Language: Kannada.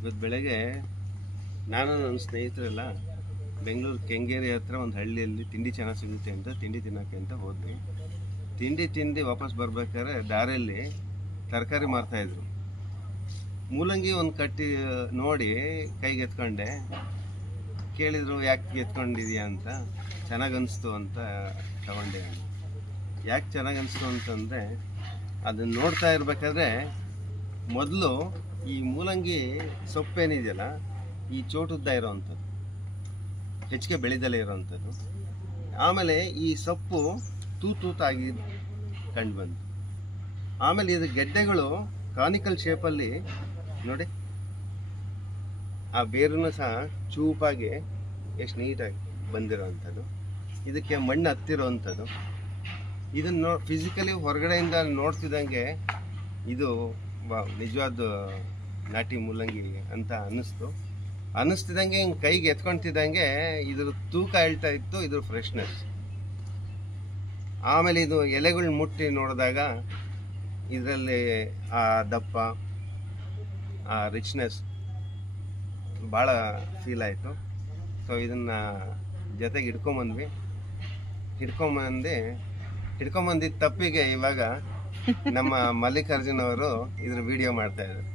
ಇವತ್ತು ಬೆಳಗ್ಗೆ ನಾನು ನನ್ನ ಸ್ನೇಹಿತರೆಲ್ಲ ಬೆಂಗಳೂರು ಕೆಂಗೇರಿ ಹತ್ರ ಒಂದು ಹಳ್ಳಿಯಲ್ಲಿ ತಿಂಡಿ ಚೆನ್ನಾಗಿ ಸಿಗುತ್ತೆ ಅಂತ ತಿಂಡಿ ತಿನ್ನೋಕ್ಕೆ ಅಂತ ಹೋದ್ವಿ. ತಿಂದು ವಾಪಸ್ ಬರ್ಬೇಕಾದ್ರೆ ದಾರಿಯಲ್ಲಿ ತರಕಾರಿ ಮಾರ್ತಾಯಿದ್ರು. ಮೂಲಂಗಿ ಒಂದು ಕಟ್ಟಿ ನೋಡಿ ಕೈಗೆ ಎತ್ಕೊಂಡೆ. ಕೇಳಿದರು ಯಾಕೆ ಎತ್ಕೊಂಡಿದೀಯ ಅಂತ. ಚೆನ್ನಾಗಿ ಅನಿಸ್ತು ಅಂತ ತಗೊಂಡೆ. ಯಾಕೆ ಚೆನ್ನಾಗಿ ಅನಿಸ್ತು ಅಂತಂದರೆ ಅದನ್ನು ನೋಡ್ತಾ ಇರಬೇಕಾದ್ರೆ ಮೊದಲು ಈ ಮೂಲಂಗಿ ಸೊಪ್ಪೇನಿದೆಯಲ್ಲ ಈ ಚೋಟುದ್ದ ಇರೋವಂಥದ್ದು, ಹೆಚ್ಚಿಗೆ ಬೆಳೆದಲ್ಲೇ ಇರೋವಂಥದ್ದು. ಆಮೇಲೆ ಈ ಸೊಪ್ಪು ತೂತಾಗಿ ಕಂಡು ಬಂತು. ಆಮೇಲೆ ಇದು ಗೆಡ್ಡೆಗಳು ಕಾನಿಕಲ್ ಶೇಪಲ್ಲಿ ನೋಡಿ, ಆ ಬೇರನ್ನು ಸಹ ಚೂಪಾಗಿ ಎಷ್ಟು ನೀಟಾಗಿ ಬಂದಿರೋವಂಥದ್ದು. ಇದಕ್ಕೆ ಮಣ್ಣು ಹತ್ತಿರೋವಂಥದ್ದು. ಇದನ್ನು ಫಿಸಿಕಲಿ ಹೊರಗಡೆಯಿಂದ ನೋಡ್ತಿದ್ದಂಗೆ ಇದು ನಿಜವಾದ ನಾಟಿ ಮೂಲಂಗಿ ಅಂತ ಅನ್ನಿಸ್ತಿದ್ದಂಗೆ ಹಿಂಗೆ ಕೈಗೆ ಎತ್ಕೊಳ್ತಿದ್ದಂಗೆ ಇದ್ರ ತೂಕ ಹೇಳ್ತಾ ಇತ್ತು, ಇದ್ರ ಫ್ರೆಶ್ನೆಸ್. ಆಮೇಲೆ ಇದು ಎಲೆಗಳು ಮುಟ್ಟಿ ನೋಡಿದಾಗ ಇದರಲ್ಲಿ ಆ ದಪ್ಪ, ಆ ರಿಚ್ನೆಸ್ ಭಾಳ ಫೀಲ್ ಆಯಿತು. ಸೊ ಇದನ್ನು ಜೊತೆಗೆ ಹಿಡ್ಕೊಂಬಂದಿದ್ದ ತಪ್ಪಿಗೆ ಇವಾಗ ನಮ್ಮ ಮಲ್ಲಿಕಾರ್ಜುನ್ ಅವರು ಇದ್ರ ವಿಡಿಯೋ ಮಾಡ್ತಾಯಿದ್ದಾರೆ.